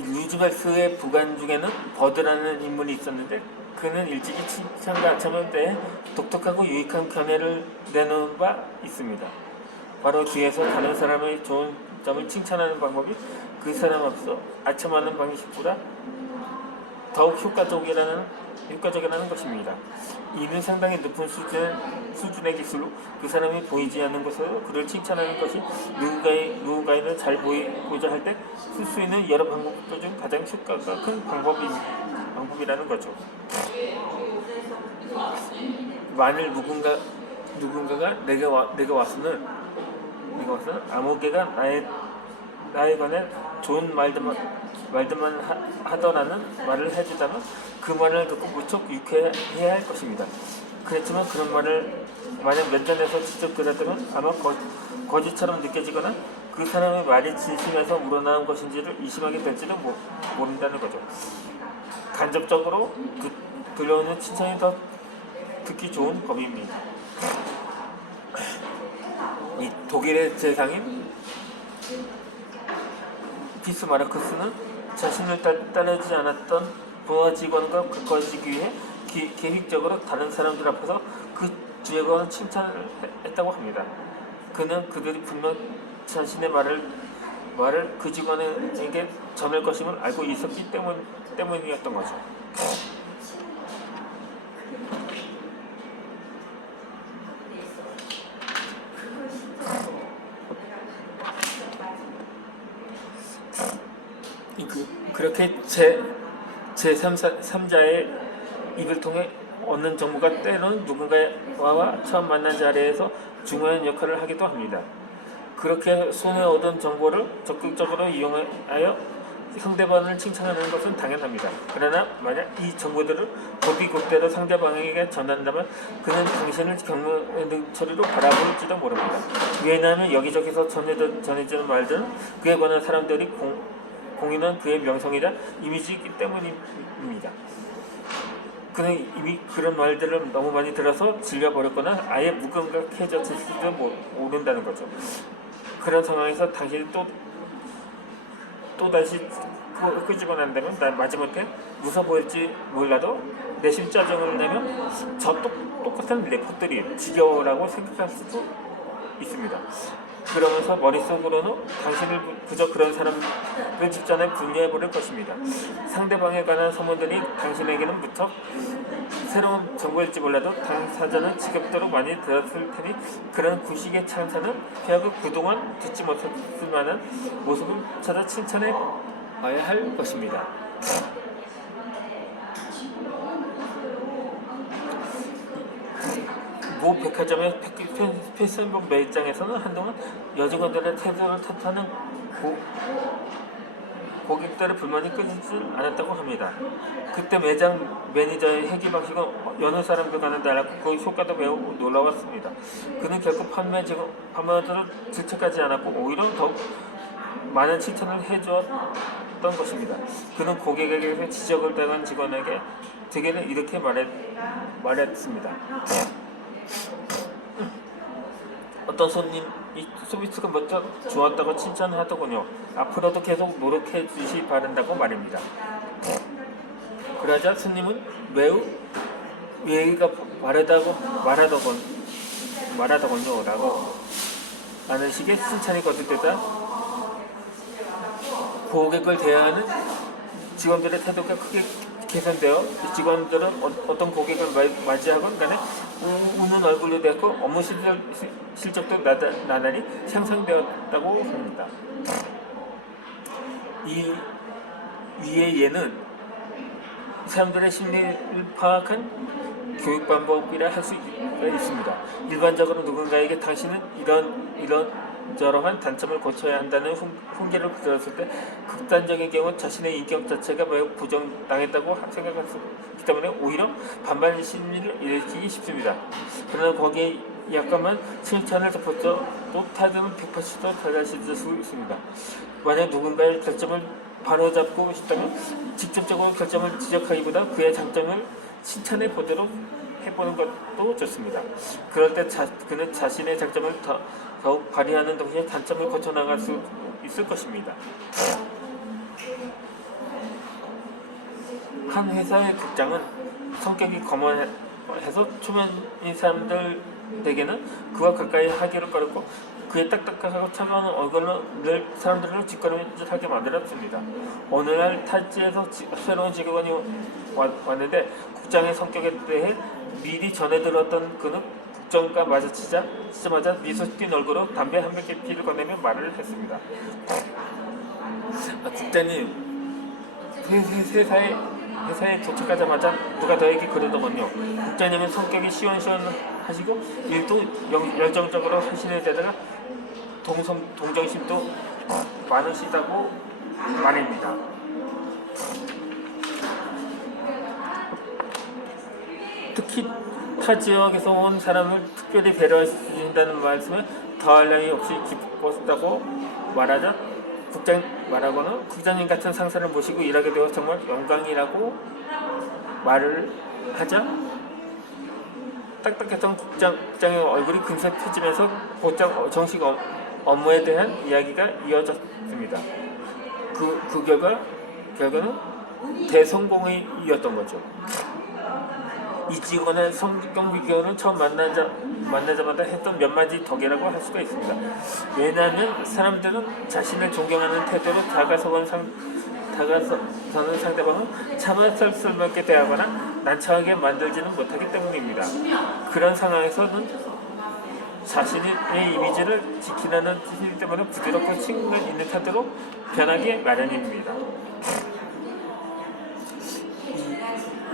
이 루즈벨트의 부관 중에는 버드라는 인물이 있었는데 그는 일찍이 칭찬과 아첨에 대해 독특하고 유익한 견해를 내놓은 바 있습니다. 바로 뒤에서 다른 사람의 좋은 점을 칭찬하는 방법이 그 사람 앞서 아첨하는 방식보다 더욱 효과적이라는 것입니다. 이는 상당히 높은 수준의 기술로 그 사람이 보이지 않는 곳에서 그를 칭찬하는 것이 누군가에는 잘 보이고자 할 때 쓸 수 있는 여러 방법들 중 가장 효과가 큰 방법이라는 거죠. 만일 누군가가 내가 와서는 아무개가 나에 관해 좋은 말들만 하더라는 말을 해주다면 그 말을 듣고 무척 유쾌해야 할 것입니다. 그렇지만 그런 말을 만약 면전에서 직접 들었다면 아마 거짓처럼 느껴지거나 그 사람의 말이 진심에서 우러나온 것인지를 의심하게 될지도 모른다는 거죠. 간접적으로 들려오는 칭찬이 더 듣기 좋은 법입니다. 이 독일의 재상인 비스마르크스는 자신을 따르지 않았던 부하 직원과 가까워지기 위해 계획적으로 다른 사람들 앞에서 그 주역을 칭찬을 했다고 합니다. 그는 그들이 분명 자신의 말을 그 직원에게 전할 것임을 알고 있었기 때문이었던 거죠. 그렇게 제3자의 입을 통해 얻는 정보가 때로는 누군가와 처음 만난 자리에서 중요한 역할을 하기도 합니다. 그렇게 손에 얻은 정보를 적극적으로 이용하여 상대방을 칭찬하는 것은 당연합니다. 그러나 만약 이 정보들을 곧대로 상대방에게 전한다면 그는 당신을 경멸 처리로 바라볼지도 모릅니다. 왜냐하면 여기저기서 전해지는 말들은 그에 관한 사람들이 공인한 그의 명성이나 이미지이기 때문입니다. 그는 이미 그런 말들을 너무 많이 들어서 질려버렸거나 아예 무감각해졌을지도 모른다는 거죠. 그런 상황에서 당신이 또다시 끄집어 난다면 마지막에 무서 보일지 몰라도 내심 짜증을 내면 저 똑같은 레포들이 지겨워라고 생각할 수도 있습니다. 그러면서 머릿속으로는 당신을 그저 그런 사람을 직전에 분류해버릴 것입니다. 상대방에 관한 소문들이 당신에게는 무척 새로운 정보일지 몰라도 당사자는 지겹도록 많이 들었을 테니 그런 구식의 찬사는 피하고 그동안 듣지 못했을 만한 모습을 찾아 칭찬해 봐야 할 것입니다. 모 백화점의 패션복 매장에서는 한동안 여직원들의 태도를 탓하는 고객들의 불만이 끊이지 않았다고 합니다. 그때 매장 매니저의 회계 방식은 여느 사람들과는 달랐고 그 효과도 매우 놀라웠습니다. 그는 결국 판매자들을 질책하지 않았고 오히려 더욱 많은 칭찬을 해주었던 것입니다. 그는 고객에게 지적을 당한 직원에게 대개는 이렇게 말했습니다. 어떤 손님이 서비스가 먼저 좋았다고 칭찬하더군요. 앞으로도 계속 노력해 주시 바란다고 말입니다. 그러자 손님은 매우 예의가 바르다고 말하더군요 라고 하는 식의 칭찬이 거듭되다 고객을 대하는 직원들의 태도가 크게 개선되어 직원들은 어떤 고객을 맞이하건 간에 우는 얼굴로 됐고 업무 실적도 나날이 향상되었다고 합니다. 이 위의 예는 사람들의 심리를 파악한 교육 방법이라 할 수 있습니다. 일반적으로 누군가에게 당신은 이런저러한 단점을 고쳐야 한다는 훈계를 들었을 때 극단적인 경우 자신의 인격 자체가 매우 부정당했다고 생각하기 때문에 오히려 반발 심리를 일으키기 쉽습니다. 그러나 거기에 약간만 칭찬을 덧붙여 또 타드는 180도 달라질 수 있습니다. 만약 누군가의 결점을 바로잡고 싶다면 직접적으로 결점을 지적하기보다 그의 장점을 칭찬해 보도록 해보는 것도 좋습니다. 그럴 때 그는 자신의 장점을 더욱 발휘하는 동시에 단점을 고쳐나갈 수 있을 것입니다. 한 회사의 국장은 성격이 거만해서 초면인 사람들에게는 그와 가까이 하기를 꺼렸고 그의 딱딱하고 차가운 얼굴을 늘 사람들을 뒷걸음질하게 만들었습니다. 어느 날 타지에서 새로운 직원이 왔는데 국장의 성격에 대해 미리 전해 들었던 그는 국장과 마주치자마자 미소 띈 얼굴로 담배 한 백 개 피를 꺼내며 말을 했습니다. 국장님, 회사에 도착하자마자 누가 너에게 그러더군요. 국장님은 성격이 시원시원하시고 일도 열정적으로 하시는 데다가 동정심도 많으시다고 말입니다. 특히 타 지역에서 온 사람을 특별히 배려하신다는 말씀에 더할 나위 없이 기뻤다고 말하고는 국장님 같은 상사를 모시고 일하게 되어 정말 영광이라고 말을 하자 딱딱했던 국장의 얼굴이 금세 펴지면서 곧장 정식 업무에 대한 이야기가 이어졌습니다. 그 결과는 대성공이었던 거죠. 이 직원의 성격 비교는 처음 만나자마자 했던 몇 마디 덕이라고 할 수가 있습니다. 왜냐하면 사람들은 자신을 존경하는 태도로 다가서는 상대방을 차마 썰썰맞게 대하거나 난처하게 만들지는 못하기 때문입니다. 그런 상황에서는 자신의 이미지를 지키려는 뜻이기 때문에 부드럽고 친근감 있는 태도로 변하기 마련입니다.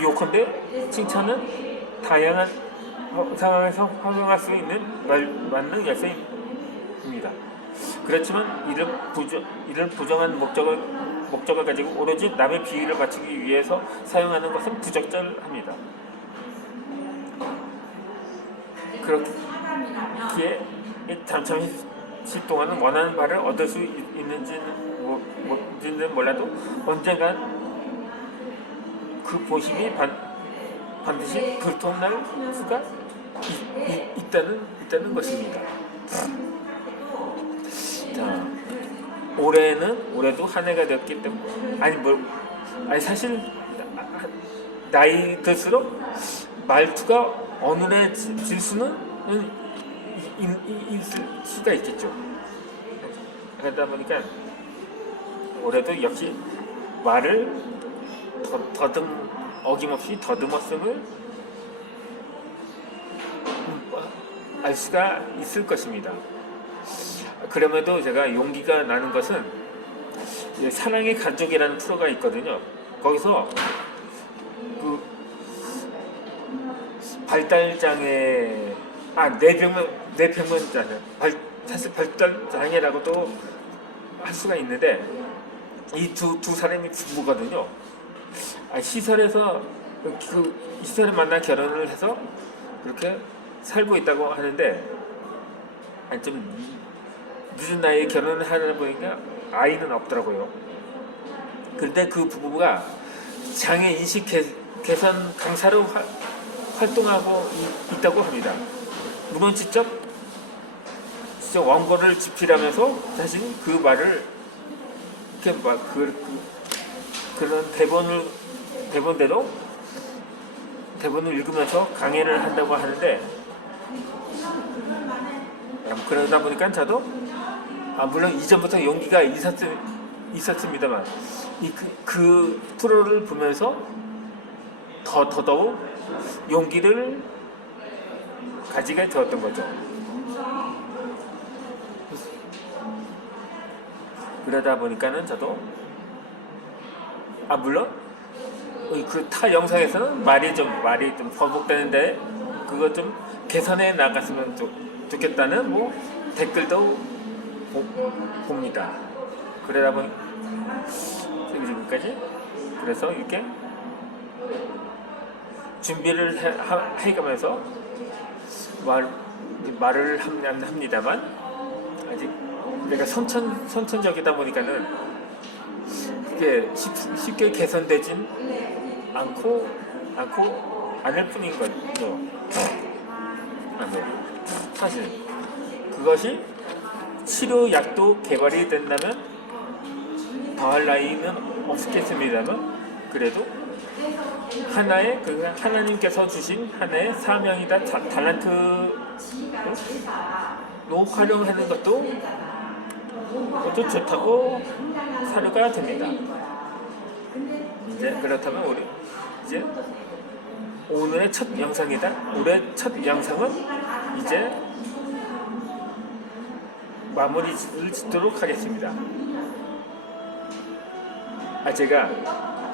요컨대 칭찬은 다양한 상황에서 활용할 수 있는 만능 열쇠입니다. 그렇지만 이를 부정한 목적을 가지고 오로지 남의 비위를 맞추기 위해서 사용하는 것은 부적절합니다. 그렇기에 잠시 동안은 원하는 바를 얻을 수 있는지는 몰라도 언젠간 그 보심이 반드시 들통날 수가 있다는 것입니다. 자, 올해도 한 해가 되었기 때문에 사실 나이 들수록 말투가 어느 날 질수는 있을 수가 있겠죠. 그러다 보니까 올해도 역시 말을 어김없이 더듬었음을 알 수가 있을 것입니다. 그럼에도 제가 용기가 나는 것은 사랑의 가족이라는 프로가 있거든요. 거기서 그 발달장애 뇌병변장애 사실 발달장애라고도 할 수가 있는데 이 두 사람이 부부거든요. 시설에서 시설에 만나 결혼을 해서 그렇게 살고 있다고 하는데 좀 늦은 나이에 결혼을 하다 보니까 아이는 없더라고요. 그런데 그 부부가 장애 인식 개선 강사로 활동하고 있다고 합니다. 물론 직접 원고를 집필하면서 자신 그 말을 이렇게 그런 대본을 읽으면서 강의를 한다고 하는데 그러다 보니까 저도 물론 이전부터 용기가 있었습니다만 그 프로를 보면서 더더욱 용기를 가지게 되었던 거죠. 그러다 보니까는 저도 물론 그 타 영상에서는 말이 좀 번복되는데 그거 좀 개선해 나갔으면 좋겠다는 댓글도 봅니다. 그러다 보니 지금까지 그래서 이렇게 준비를 해가면서 말을 합니다만 아직 내가 선천적이다 보니까는 그게 쉽게 개선되진 않을 뿐인 거죠. 사실 그것이 치료약도 개발이 된다면 더할 나위는 없겠습니다만 그래도 하나의 그 하나님께서 주신 하나의 사명이다, 달란트로 활용하는 것도 좋다고 사료가 됩니다. 이제 그렇다면 우리 이제 오늘의 첫 영상이다. 올해 첫 영상은 이제 마무리를 짓도록 하겠습니다. 제가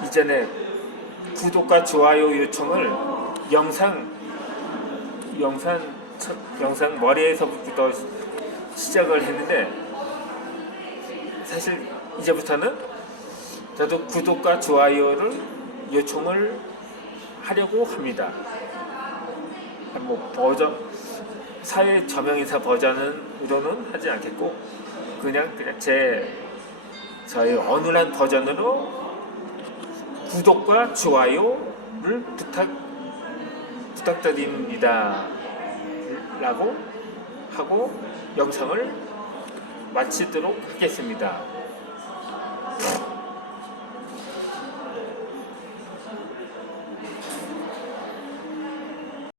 이전에 구독과 좋아요 요청을 영상 머리에서부터 시작을 했는데, 사실 이제부터는 저도 구독과 좋아요를 요청을 하려고 합니다. 뭐 버전 사회 저명인사 버전으로는 하지 않겠고 그냥 저의 어눌한 버전으로 구독과 좋아요를 부탁드립니다 라고 하고 영상을 마치도록 하겠습니다.